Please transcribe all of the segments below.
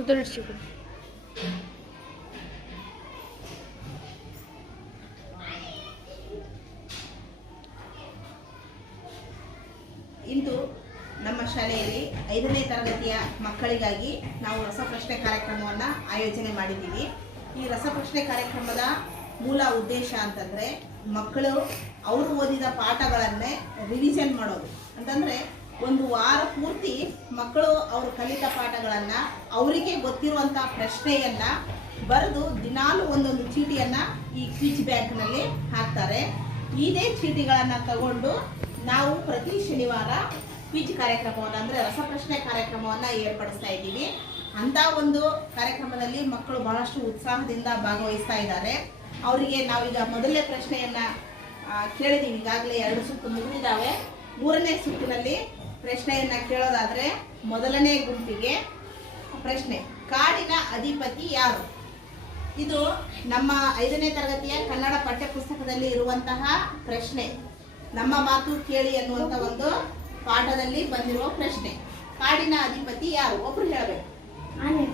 ಸುಧಾರಿಸಿಕೊಳ್ಳಿ. ಇಂದು ನಮ್ಮ ಶಾಲೆಯಲ್ಲಿ 5ನೇ ತರಗತಿಯ ಮಕ್ಕಳಿಗಾಗಿ ನಾವು ರಸಪ್ರಶ್ನೆ ಕಾರ್ಯಕ್ರಮವನ್ನು ಆಯೋಜನೆ ಮಾಡಿದ್ದೀವಿ. ಈ ರಸಪ್ರಶ್ನೆ ಕಾರ್ಯಕ್ರಮದ ಮೂಲ ಉದ್ದೇಶ ಅಂತಂದರೆ ಮಕ್ಕಳು ಅವರು ಓದಿದ ಪಾಠಗಳನ್ನೇ ರಿವಿಷನ್ ಮಾಡೋದು. ಅಂತಂದರೆ ಒಂದು ವಾರ ಪೂರ್ತಿ ಮಕ್ಕಳು ಅವರು ಕಲಿತ ಪಾಠಗಳನ್ನು ಅವರಿಗೆ ಗೊತ್ತಿರುವಂಥ ಪ್ರಶ್ನೆಯನ್ನು ಬರೆದು ದಿನಾಲೂ ಒಂದೊಂದು ಚೀಟಿಯನ್ನು ಈ ಕ್ವಿಜ್ ಬ್ಯಾಂಕ್ನಲ್ಲಿ ಹಾಕ್ತಾರೆ. ಇದೇ ಚೀಟಿಗಳನ್ನು ತಗೊಂಡು ನಾವು ಪ್ರತಿ ಶನಿವಾರ ಕ್ವಿಜ್ ಕಾರ್ಯಕ್ರಮವನ್ನು ಅಂದರೆ ರಸಪ್ರಶ್ನೆ ಕಾರ್ಯಕ್ರಮವನ್ನು ಏರ್ಪಡಿಸ್ತಾ ಇದ್ದೀವಿ. ಅಂಥ ಒಂದು ಕಾರ್ಯಕ್ರಮದಲ್ಲಿ ಮಕ್ಕಳು ಬಹಳಷ್ಟು ಉತ್ಸಾಹದಿಂದ ಭಾಗವಹಿಸ್ತಾ ಇದ್ದಾರೆ. ಅವರಿಗೆ ನಾವೀಗ ಮೊದಲನೇ ಪ್ರಶ್ನೆಯನ್ನು ಕೇಳಿದ್ದೀವಿ. ಈಗಾಗಲೇ 2 ಸುತ್ತು ಮುಗಿದಿದ್ದಾವೆ. 3ನೇ ಸುತ್ತಿನಲ್ಲಿ ಪ್ರಶ್ನೆಯನ್ನು ಕೇಳೋದಾದರೆ ಮೊದಲನೇ ಗುಂಪಿಗೆ ಪ್ರಶ್ನೆ, ಕಾಡಿನ ಅಧಿಪತಿ ಯಾರು? ಇದು ನಮ್ಮ 5ನೇ ತರಗತಿಯ ಕನ್ನಡ ಪಠ್ಯಪುಸ್ತಕದಲ್ಲಿ ಇರುವಂತಹ ಪ್ರಶ್ನೆ. ನಮ್ಮ ಮಾತು ಕೇಳಿ ಅನ್ನುವಂಥ ಒಂದು ಪಾಠದಲ್ಲಿ ಬಂದಿರುವ ಪ್ರಶ್ನೆ. ಕಾಡಿನ ಅಧಿಪತಿ ಯಾರು? ಒಬ್ರು ಹೇಳಬೇಕು. ಆನೆ.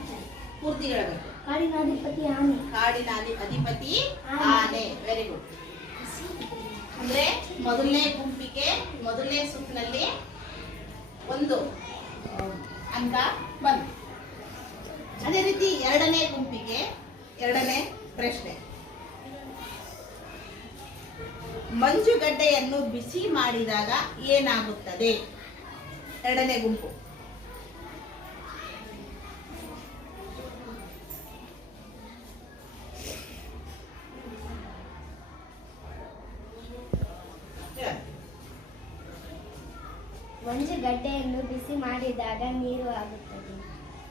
ಪೂರ್ತಿ ಹೇಳಬೇಕು. ಕಾಡಿನ ಅಧಿಪತಿ ಆನೆ. ಕಾಡಿನ ಅಧಿಪತಿ ಆನೆ. Very good. ಅಂದ್ರೆ ಮೊದಲನೇ ಗುಂಪಿಗೆ ಮೊದಲನೇ ಸುತ್ತಿನಲ್ಲಿ 1 ಅಂಕ ಬಂತು. ಅದೇ ರೀತಿ 2ನೇ ಗುಂಪಿಗೆ 2ನೇ ಪ್ರಶ್ನೆ, ಮಂಜುಗಡ್ಡೆಯನ್ನು ಬಿಸಿ ಮಾಡಿದಾಗ ಏನಾಗುತ್ತದೆ? 2ನೇ ಗುಂಪು. ಮಂಜುಗಡ್ಡೆಯನ್ನು ಬಿಸಿ ಮಾಡಿದಾಗ ನೀರು ಆಗುತ್ತದೆ.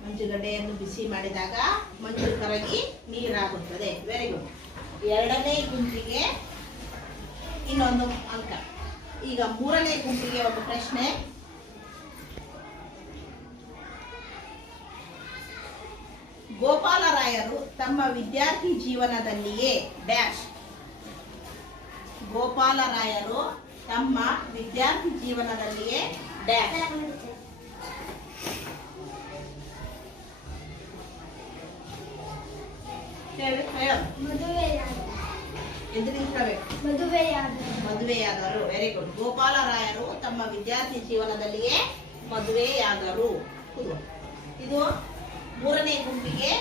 ಮಂಜುಗಡ್ಡೆಯನ್ನು ಬಿಸಿ ಮಾಡಿದಾಗ ಮಂಜು ಕರಗಿ ನೀರಾಗುತ್ತದೆ. Very good. 2ನೇ ಗುಂಪಿಗೆ ಇನ್ನೊಂದು ಅಂಕ. ಈಗ 3ನೇ ಗುಂಪಿಗೆ ಒಂದು ಪ್ರಶ್ನೆ, ಗೋಪಾಲರಾಯರು ತಮ್ಮ ವಿದ್ಯಾರ್ಥಿ ಜೀವನದಲ್ಲಿಯೇ ಡ್ಯಾಶ್. ಗೋಪಾಲರಾಯರು ತಮ್ಮ ವಿದ್ಯಾರ್ಥಿ ಜೀವನದಲ್ಲಿಯೇ ಡ್ಯಾಶ್. ಮದುವೆಯಾದರು. Very good. ಗೋಪಾಲರಾಯರು ತಮ್ಮ ವಿದ್ಯಾರ್ಥಿ ಜೀವನದಲ್ಲಿಯೇ ಮದುವೆಯಾದರು. ಇದು 3ನೇ ಗುಂಪಿಗೆ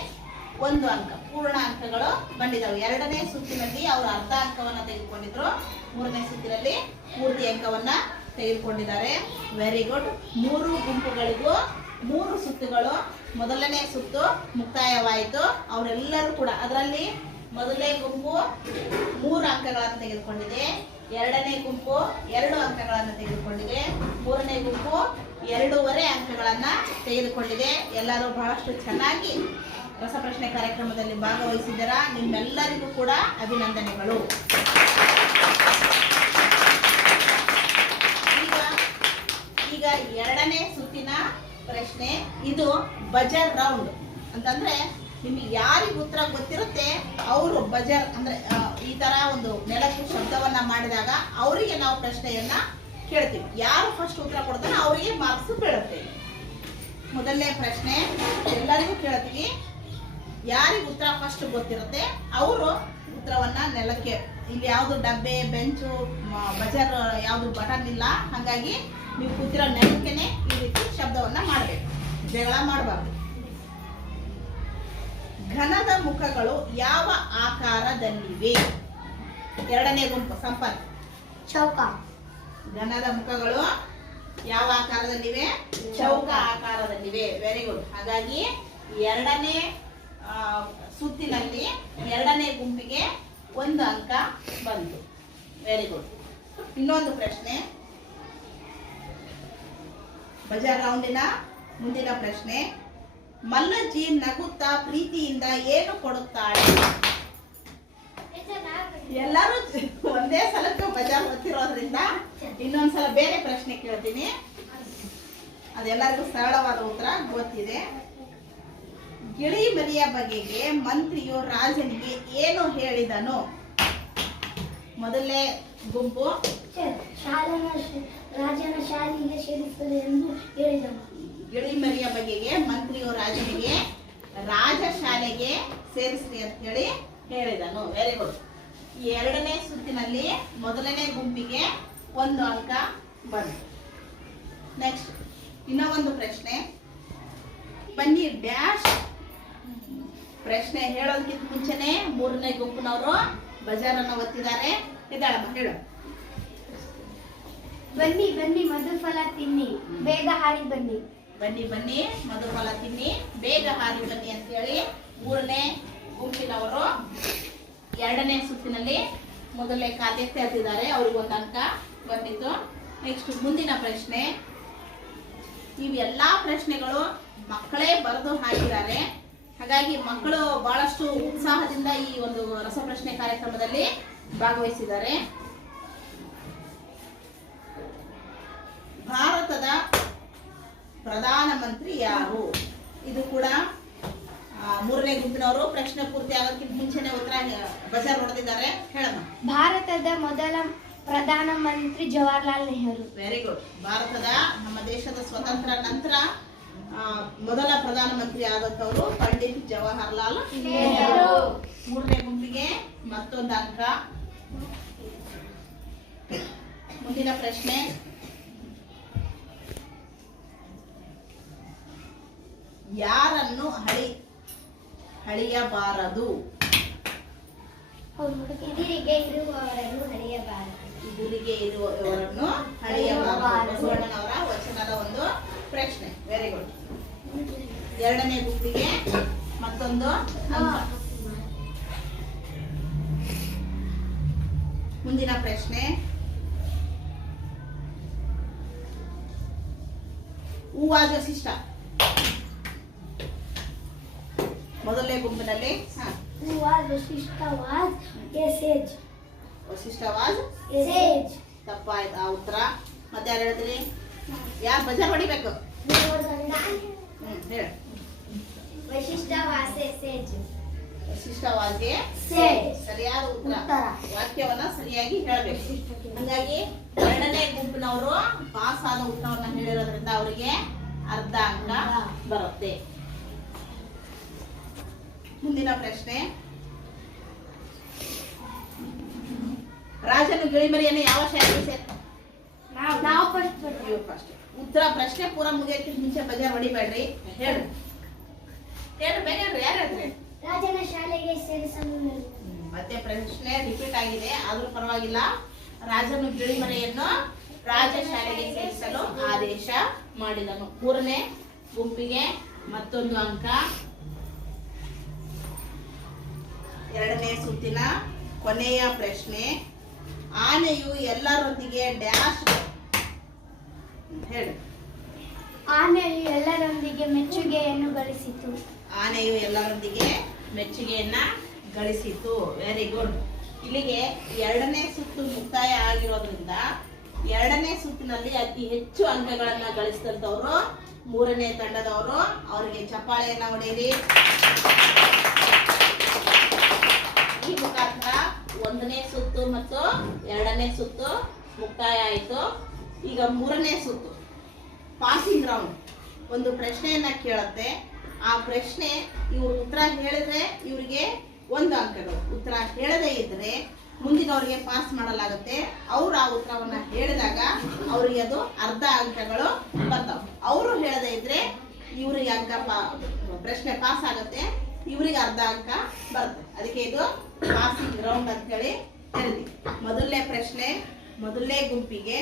1 ಅಂಕ. ಪೂರ್ಣ ಅಂಕಗಳು ಬಂದಿದ್ದಾವೆ. 2ನೇ ಸುತ್ತಿನಲ್ಲಿ ಅವರು ಅರ್ಧ ಅಂಕವನ್ನು ತೆಗೆದುಕೊಂಡಿದ್ರು. 3ನೇ ಸುತ್ತಿನಲ್ಲಿ ಪೂರ್ತಿ ಅಂಕವನ್ನ ತೆಗೆದುಕೊಂಡಿದ್ದಾರೆ. Very good. 3 ಗುಂಪುಗಳಿಗೂ 3 ಸುತ್ತುಗಳು. ಮೊದಲನೇ ಸುತ್ತು ಮುಕ್ತಾಯವಾಯಿತು. ಅವರೆಲ್ಲರೂ ಕೂಡ ಅದರಲ್ಲಿ ಮೊದಲನೇ ಗುಂಪು 3 ಅಂಕಗಳನ್ನು ತೆಗೆದುಕೊಂಡಿದೆ. 2ನೇ ಗುಂಪು 2 ಅಂಕಗಳನ್ನು ತೆಗೆದುಕೊಂಡಿದೆ. 3ನೇ ಗುಂಪು 2.5 ಅಂಕಗಳನ್ನು ತೆಗೆದುಕೊಂಡಿದೆ. ಎಲ್ಲರೂ ಬಹಳಷ್ಟು ಚೆನ್ನಾಗಿ ರಸಪ್ರಶ್ನೆ ಕಾರ್ಯಕ್ರಮದಲ್ಲಿ ಭಾಗವಹಿಸಿದ್ದೀರಾ. ನಿಮ್ಮೆಲ್ಲರಿಗೂ ಕೂಡ ಅಭಿನಂದನೆಗಳು. ಈಗ 2ನೇ ಸುತ್ತಿನ ಪ್ರಶ್ನೆ. ಇದು ಬಜರ್ ರೌಂಡ್. ಅಂತಂದ್ರೆ ನಿಮಗೆ ಯಾರಿಗೆ ಉತ್ತರ ಗೊತ್ತಿರುತ್ತೆ ಅವರು ಬಜರ್ ಅಂದ್ರೆ ಈ ತರ ಒಂದು ನೆಲಕ್ಕೆ ಶಬ್ದವನ್ನ ಮಾಡಿದಾಗ ಅವರಿಗೆ ನಾವು ಪ್ರಶ್ನೆಯನ್ನ ಕೇಳ್ತೀವಿ. ಯಾರು ಫಸ್ಟ್ ಉತ್ತರ ಕೊಡ್ತಾರೋ ಅವರಿಗೆ ಮಾರ್ಕ್ಸ್ ಬೀಳುತ್ತೆ. ಮೊದಲನೇ ಪ್ರಶ್ನೆ ಎಲ್ಲರಿಗೂ ಕೇಳ್ತೀವಿ. ಯಾರಿಗೆ ಉತ್ತರ ಫಸ್ಟ್ ಗೊತ್ತಿರುತ್ತೆ ಅವರು ಉತ್ತರವನ್ನ ನೆಲಕ್ಕೆ, ಇಲ್ಲಿ ಯಾವುದು ಡಬ್ಬೆ ಬೆಂಚು ಬಜರ್ ಯಾವುದು ಬಟನ್ ಇಲ್ಲ, ಹಾಗಾಗಿ ನೀವು ಕೂತಿರೋ ನೆಲಕ್ಕೆನೆ ಈ ರೀತಿ ಶಬ್ದವನ್ನ ಮಾಡಬೇಕು. ಜಗಳ ಮಾಡಬಾರ್ದು. ಘನದ ಮುಖಗಳು ಯಾವ ಆಕಾರದಲ್ಲಿವೆ? 2ನೇ ಗುಂಪು ಸಂಪತ್. ಚೌಕ. ಘನದ ಮುಖಗಳು ಯಾವ ಆಕಾರದಲ್ಲಿವೆ? ಚೌಕ ಆಕಾರದಲ್ಲಿವೆ. Very good. ಹಾಗಾಗಿ 2ನೇ ಸುತ್ತಿನಲ್ಲಿ 2ನೇ ಗುಂಪಿಗೆ 1 ಅಂಕ ಬಂತು. Very good. ಇನ್ನೊಂದು ಪ್ರಶ್ನೆ, ಬಜಾರ್ ರೌಂಡಿನ ಮುಂದಿನ ಪ್ರಶ್ನೆ, ಮಲ್ಲಜ್ಜಿ ನಗುತ್ತಾ ಪ್ರೀತಿಯಿಂದ ಏನು ಕೊಡುತ್ತಾಳೆ? ಎಲ್ಲರೂ ಒಂದೇ ಸಲಕ್ಕೆ ಬಜಾರ್ ಗೊತ್ತಿರೋದ್ರಿಂದ ಇನ್ನೊಂದ್ಸಲ ಬೇರೆ ಪ್ರಶ್ನೆ ಕೇಳ್ತೀನಿ. ಅದೆಲ್ಲರಿಗೂ ಸರಳವಾದ ಉತ್ತರ ಗೊತ್ತಿದೆ. ಗಿಳಿ ಮರಿಯ ಬಗೆಗೆ ಮಂತ್ರಿಯು ರಾಜನಿಗೆ ಏನು ಹೇಳಿದನು? ಮೊದಲನೇ ಗುಂಪು ರಾಜನ ಶಾಲೆಗೆ ಸೇರಿಸುತ್ತದೆ ಎಂದು ಹೇಳಿದನು. ಗಿಳಿಮರಿಯ ಬಗೆಗೆ ಮಂತ್ರಿಯು ರಾಜನಿಗೆ ರಾಜಶಾಲೆಗೆ ಸೇರಿಸ್ರಿ ಅಂತ ಹೇಳಿ ಹೇಳಿದನು. Very good. ಈ ಎರಡನೇ ಸುತ್ತಿನಲ್ಲಿ ಮೊದಲನೇ ಗುಂಪಿಗೆ 1 ಅಂಕ ಬಂತು. ನೆಕ್ಸ್ಟ್ ಇನ್ನೂ ಒಂದು ಪ್ರಶ್ನೆ. ಬನ್ನಿ ಡ್ಯಾಶ್. ಪ್ರಶ್ನೆ ಹೇಳೋದಕ್ಕಿಂತ ಮುಂಚೆನೆ ಮೂರನೇ ಗುಂಪಿನವರು ಬಜಾರನ್ನು ಒತ್ತಿದ್ದಾರೆ. ಇದ್ದಾಳಮ್ಮ, ಹೇಳು. ಬನ್ನಿ ಬನ್ನಿ ಮಧುಫಲ ತಿನ್ನಿ, ಬೇಗ ಹಾರಿ ಬನ್ನಿ. ಬನ್ನಿ ಬನ್ನಿ ಮಧುಫಲ ತಿನ್ನಿ, ಬೇಗ ಹಾರಿ ಬನ್ನಿ ಅಂತ ಹೇಳಿ ಮೂರನೇ ಗುಂಪಿನವರು ಎರಡನೇ ಸುತ್ತಿನಲ್ಲಿ ಮೊದಲನೇ ಖಾತೆ ತೆರೆದಿದ್ದಾರೆ. ಅವ್ರಿಗೆ 1 ಅಂಕ ಬಂದಿತ್ತು. ನೆಕ್ಸ್ಟ್ ಮುಂದಿನ ಪ್ರಶ್ನೆ. ಇವೆಲ್ಲಾ ಪ್ರಶ್ನೆಗಳು ಮಕ್ಕಳೇ ಬರೆದು ಹಾಕಿದ್ದಾರೆ. ಹಾಗಾಗಿ ಮಕ್ಕಳು ಬಹಳಷ್ಟು ಉತ್ಸಾಹದಿಂದ ಈ ಒಂದು ರಸಪ್ರಶ್ನೆ ಕಾರ್ಯಕ್ರಮದಲ್ಲಿ ಭಾಗವಹಿಸಿದ್ದಾರೆ. ಭಾರತದ ಪ್ರಧಾನಮಂತ್ರಿ ಯಾರು? ಇದು ಕೂಡ ಮೂರನೇ ಗುಂಪಿನವರು ಪ್ರಶ್ನೆ ಪೂರ್ತಿ ಆಗೋದಕ್ಕಿಂತ ಮುಂಚೆನೆ ಉತ್ತರ ಬಜಾರ್ ಹೊಡೆದಿದ್ದಾರೆ. ಹೇಳಮ್ಮ. ಭಾರತದ ಮೊದಲ ಪ್ರಧಾನಮಂತ್ರಿ ಜವಾಹರ್ಲಾಲ್ ನೆಹರು. Very good. ಭಾರತದ ನಮ್ಮ ದೇಶದ ಸ್ವತಂತ್ರ ನಂತರ ಮೊದಲ ಪ್ರಧಾನಮಂತ್ರಿ ಆದಂತವರು ಪಂಡಿತ್ ಜವಾಹರ್ಲಾಲ್ ನೆಹರು. ಮೂರನೇ ಗುಂಪಿಗೆ ಮತ್ತೊಂದು ಅಂಕ. ಮುಂದಿನ ಪ್ರಶ್ನೆ. ಯಾರನ್ನು ಹಳಿಯಬಾರದು? ಎದುರಿಗೆ ಇರುವವರನ್ನು ಹಳೆಯಬಾರದು. ಎದುರಿಗೆ ಇರುವವರನ್ನು ಹಳೆಯಬಾರದು. ಬಸವಣ್ಣನವರ ವಚನದ ಒಂದು ಪ್ರಶ್ನೆ. Very good. ಎರಡನೇ ಗುಂಪಿಗೆ ಮತ್ತೊಂದು ಅಂಕ. ಮುಂದಿನ ಪ್ರಶ್ನೆ. Who was Vasishtha? ಮೊದಲನೇ ಗುಂಪಿನಲ್ಲಿ Vasishtha was a sage. Vasishtha was a sage. ತಪ್ಪಾಯ್ತು ಆ ಉತ್ತರ. ಮತ್ತೆ ಯಾರು ಹೇಳಿದ್ರಿ? ಯಾರು ಬಜಾರ್ ಹೊಡಿಬೇಕು? ಹೇಳ. Vasishtha was a sage. Vasishtha was a sage. ಸರಿಯಾದ ಉತ್ತರ. ವಾಕ್ಯವನ್ನ ಸರಿಯಾಗಿ ಹೇಳಬೇಕು. ಹಾಗಾಗಿ ಎರಡನೇ ಗುಂಪಿನವರು ಪಾಸ್ ಆದ ಉತ್ತರವನ್ನ ಹೇಳಿರೋದ್ರಿಂದ ಅವರಿಗೆ ಅರ್ಧ ಅಂಕ ಬರುತ್ತೆ. ಮುಂದಿನ ಪ್ರಶ್ನೆ. ರಾಜನು ಗಿಳಿಮರಿಯನ್ನು ಯಾವ ಶಾಲೆಗೆ ಸೇರ್ತ? ನಾವು ಫಸ್ಟ್. ಉತ್ತರ ಪ್ರಶ್ನೆ ಪೂರ ಮುಗಿಯೋದಕ್ಕಿಂತ ಮುಂಚೆ ಬಜಾರ್ ಹೊಡಿಬೇಡ್ರಿ. ಹೇಳು ಬೇಗ ಹೇಳ್ರಿ. ಯಾರು ಹೇಳ್ರಿ? ರಾಜನ ಶಾಲೆಗೆ ಸೇರಿಸಲು. ಮತ್ತೆ ಪ್ರಶ್ನೆ ರಿಪೀಟ್ ಆಗಿದೆ, ಆದ್ರೂ ಪರವಾಗಿಲ್ಲ. ರಾಜನು ಗಿಳಿಮರಿಯನ್ನು ರಾಜ ಶಾಲೆಗೆ ಸೇರಿಸಲು ಆದೇಶ ಮಾಡಿದನು. ಮೂರನೇ ಗುಂಪಿಗೆ ಮತ್ತೊಂದು ಅಂಕ. ಎರಡನೇ ಸುತ್ತಿನ ಕೊನೆಯ ಪ್ರಶ್ನೆ. ಆನೆಯು ಎಲ್ಲರೊಂದಿಗೆ ಡ್ಯಾಶ್. ಹೇಳು. ಆನೆಯು ಎಲ್ಲರೊಂದಿಗೆ ಮೆಚ್ಚುಗೆಯನ್ನು ಗಳಿಸಿತು. ಆನೆಯು ಎಲ್ಲರೊಂದಿಗೆ ಮೆಚ್ಚುಗೆಯನ್ನ ಗಳಿಸಿತು. Very good. ಇಲ್ಲಿಗೆ ಎರಡನೇ ಸುತ್ತು ಮುಕ್ತಾಯ ಆಗಿರೋದ್ರಿಂದ ಎರಡನೇ ಸುತ್ತಿನಲ್ಲಿ ಅತಿ ಹೆಚ್ಚು ಅಂಕಗಳನ್ನ ಗಳಿಸಿದಂತವರು ಮೂರನೇ ತಂಡದವರು. ಅವರಿಗೆ ಚಪ್ಪಾಳೆಯನ್ನ ಹೊಡೆಯಿರಿ. ಈ ಮುಖಾಂತರ ಒಂದನೇ ಸುತ್ತು ಮತ್ತು ಎರಡನೇ ಸುತ್ತು ಮುಕ್ತಾಯ ಆಯಿತು. ಈಗ ಮೂರನೇ ಸುತ್ತು ಪಾಸಿಂಗ್ ರೌಂಡ್. ಒಂದು ಪ್ರಶ್ನೆಯನ್ನ ಕೇಳುತ್ತೆ. ಆ ಪ್ರಶ್ನೆ ಇವರು ಉತ್ತರ ಹೇಳಿದ್ರೆ ಇವರಿಗೆ 1 ಅಂಕಗಳು, ಉತ್ತರ ಹೇಳದೇ ಇದ್ರೆ ಮುಂದಿನವರಿಗೆ ಪಾಸ್ ಮಾಡಲಾಗುತ್ತೆ. ಅವ್ರು ಆ ಉತ್ತರವನ್ನ ಹೇಳಿದಾಗ ಅವರಿಗೆ ಅದು ಅರ್ಧ ಅಂಕಗಳು ಬರ್ತಾವೆ. ಅವರು ಹೇಳದೇ ಇದ್ರೆ ಇವ್ರಿಗೆ ಅಂಕ ಪ್ರಶ್ನೆ ಪಾಸ್ ಆಗುತ್ತೆ, ಇವರಿಗೆ ಅರ್ಧ ಅಂಕ ಬರುತ್ತೆ. ಅದಕ್ಕೆ ಇದು ಪಾಸಿಂಗ್ ರೌಂಡ್ ಅಂತ ಹೇಳಿ ಹೇಳಿದ್ವಿ. ಮೊದಲನೇ ಪ್ರಶ್ನೆ ಮೊದಲನೇ ಗುಂಪಿಗೆ.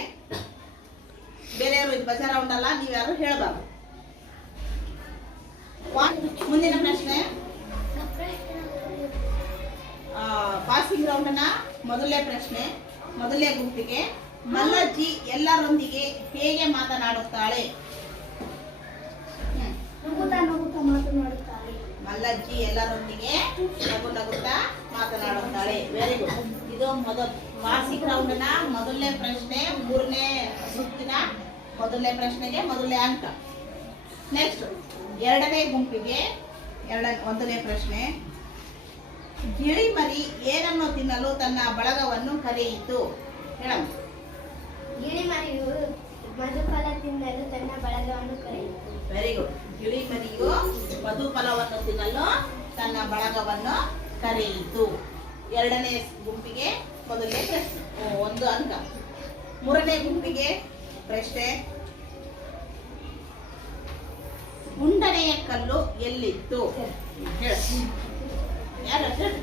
ಬೇರೆಯವರು ಇದು ಬಜಾರ್ ರೌಂಡ್ ಅಲ್ಲ, ನೀವ್ಯಾರು ಹೇಳಬಾರ್ದು. ಮುಂದಿನ ಪ್ರಶ್ನೆ. ಪಾಸಿಂಗ್ ರೌಂಡ್ನ ಮೊದಲನೇ ಪ್ರಶ್ನೆ ಮೊದಲನೇ ಗುಂಪಿಗೆ. ಮಲ್ಲಜ್ಜಿ ಎಲ್ಲರೊಂದಿಗೆ ಹೇಗೆ ಮಾತನಾಡುತ್ತಾಳೆ? ನಗುತ್ತಾ ಮಾತನಾಡುತ್ತಾಳೆ. ಮಲ್ಲಜ್ಜಿ ಎಲ್ಲರೊಂದಿಗೆ ನಗುತ್ತಾ ಮಾತನಾಡುತ್ತಾಳೆ. Very good. ಇದು ಪಾಸಿಂಗ್ ರೌಂಡ್ನ ಮೊದಲನೇ ಪ್ರಶ್ನೆ, ಮೂರನೇ ಸುತ್ತಿನ ಮೊದಲನೇ ಪ್ರಶ್ನೆಗೆ ಮೊದಲನೇ ಅಂಕ. ನೆಕ್ಸ್ಟ್ ಎರಡನೇ ಗುಂಪಿಗೆ ಒಂದನೇ ಪ್ರಶ್ನೆ. ಗಿಳಿಮರಿ ಏನನ್ನು ತಿನ್ನಲು ತನ್ನ ಬಳಗವನ್ನು ಕರೆಯಿತು? ಹೇಳಮ್ಮ. ಗಿಳಿಮರಿಯು ಮಧುಫಲ ತಿನ್ನಲು ತನ್ನ ಬಳಗವನ್ನು ಕರೆಯಿತು. Very good. ಇಳಿಮರಿಯು ಮಧುಫಲವನ್ನು ತಿನ್ನಲು ತನ್ನ ಬಳಗವನ್ನು ಕರೆಯಿತು. ಎರಡನೇ ಗುಂಪಿಗೆ ಮೊದಲನೇ ಪ್ರಶ್ನೆ, 1 ಅಂಕ. ಮೂರನೇ ಗುಂಪಿಗೆ ಪ್ರಶ್ನೆ, ಗುಂಡನೆಯ ಕಲ್ಲು ಎಲ್ಲಿತ್ತು? ಹೇಳು. ಯಾರು ಹೇಳು?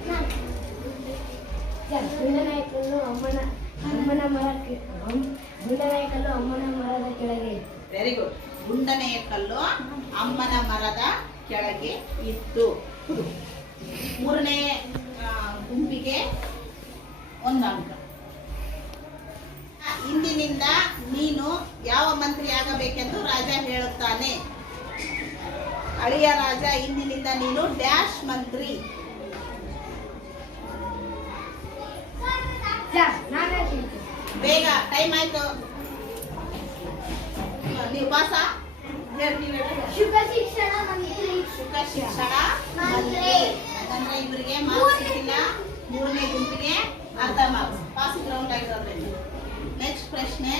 ಗುಂಡನಾಯಕಲ್ಲು ಅಮ್ಮನ ಮರದ ಕೆಳಗೆ ಇತ್ತು. Very good. ಗುಂಡನೆಯ ಕಲ್ಲು ಅಮ್ಮನ ಮರದ ಕೆಳಗೆ ಇತ್ತು. ಮೂರನೇ ಗುಂಪಿಗೆ 1 ಅಂಕ. ಇಂದಿನಿಂದ ನೀನು ಯಾವ ಮಂತ್ರಿ ಆಗಬೇಕೆಂದು ರಾಜ ಹೇಳುತ್ತಾನೆ. ಅಳಿಯ ರಾಜ, ಇಂದಿನಿಂದ ನೀನು ಡ್ಯಾಶ್ ಮಂತ್ರಿ. ಬೇಗ, ಟೈಮ್ ಆಯ್ತು. ನೀವು ಪಾಸ ಶುಕ ಶಿಕ್ಷಣ ಮಂತ್ರಿ. ಸುಖ ಶಿಕ್ಷಣ ಮಂತ್ರಿ. ಯಾಕಂದ್ರೆ ಇವರಿಗೆ ಮಾರ್ಕ್ಸ್ ಸಿಕ್ಕಿಲ್ಲ. ಮೂರನೇ ಗುಂಪಿಗೆ ಅರ್ಧ ಮಾರ್ಕ್ಸ್. ಪಾಸ್ ಗ್ರೌಂಡ್ ಆಗಿರೋದ್ರಿಂದ. ನೆಕ್ಸ್ಟ್ ಪ್ರಶ್ನೆ,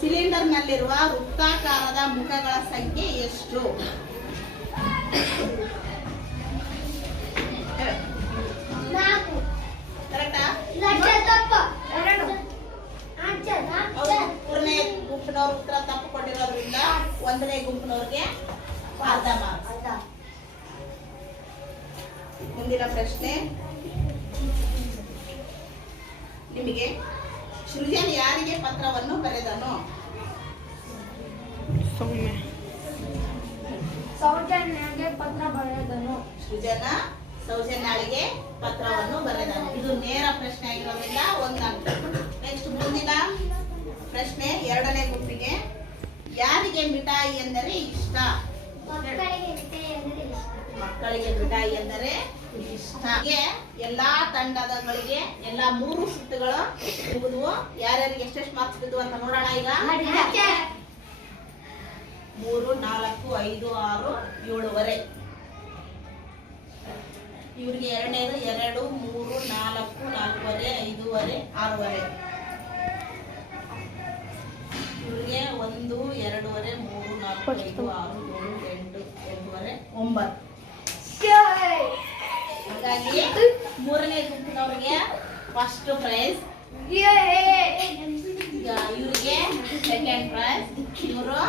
ಸಿಲಿಂಡರ್ ನಲ್ಲಿರುವ ವೃತ್ತಾಕಾರದ ಮುಖಗಳ ಸಂಖ್ಯೆ ಎಷ್ಟು? ಕರೆಕ್ಟಾ? ಮೂರನೇ ಗುಂಪಿನವ್ರ ಉತ್ತರ ತಪ್ಪು ಕೊಟ್ಟಿರೋದ್ರಿಂದ 1ನೇ ಗುಂಪಿನವ್ರಿಗೆ ಅರ್ಧ ಮಾರ್ಕ್ಸ್. ಮುಂದಿನ ಪ್ರಶ್ನೆ ನಿಮಗೆ, ಸೃಜನ್ ಯಾರಿಗೆ ಪತ್ರವನ್ನು ಬರೆದನು? ಸೌಜನ್ಯಗೆ ಪತ್ರ ಬರೆದನು. ಸೃಜನ ಸೌಜನ್ಯಾಳಿಗೆ ಪತ್ರವನ್ನು ಬರೆದನು. ಇದು ನೇರ ಪ್ರಶ್ನೆ ಆಗಿರೋದ್ರಿಂದ 1 ಅಂಕ. ನೆಕ್ಸ್ಟ್ ಮುಂದಿನ ಪ್ರಶ್ನೆ, 2ನೇ ಗುಂಪಿಗೆ, ಯಾರಿಗೆ ಮಿಠಾಯಿ ಎಂದರೆ ಇಷ್ಟ? ಮಕ್ಕಳಿಗೆ ಮಿಠಾಯಿ ಎಂದರೆ ಇಷ್ಟ. ಎಲ್ಲಾ ತಂಡದಗಳಿಗೆ ಎಲ್ಲಾ 3 ಸುತ್ತುಗಳು ಮುಗಿದ್ವು. ಯಾರ್ಯಾರಿಗೆ ಎಷ್ಟೆಷ್ಟು ಮಾರ್ಕ್ಸ್ ಬಿದ್ದು ಅಂತ ನೋಡೋಣ ಈಗ. 3, 4, 5, 6, 7ವರೆ. ಇವ್ರಿಗೆ ಎರಡನೇದು 2, 3, 4, 4ವರೆ, 5ವರೆ, 6ವರೆ. ಇವ್ರಿಗೆ 1, 2ವರೆ, 3, 4, 5, 6, 7, 8, 8ವರೆ, 9. ಹಾಗಾಗಿ 3ನೇ ಗುಂಪಿನವ್ರಿಗೆ ಫಸ್ಟ್ ಪ್ರೈಸ್, ಇವ್ರಿಗೆ ಸೆಕೆಂಡ್ ಪ್ರೈಸ್. ಇವರು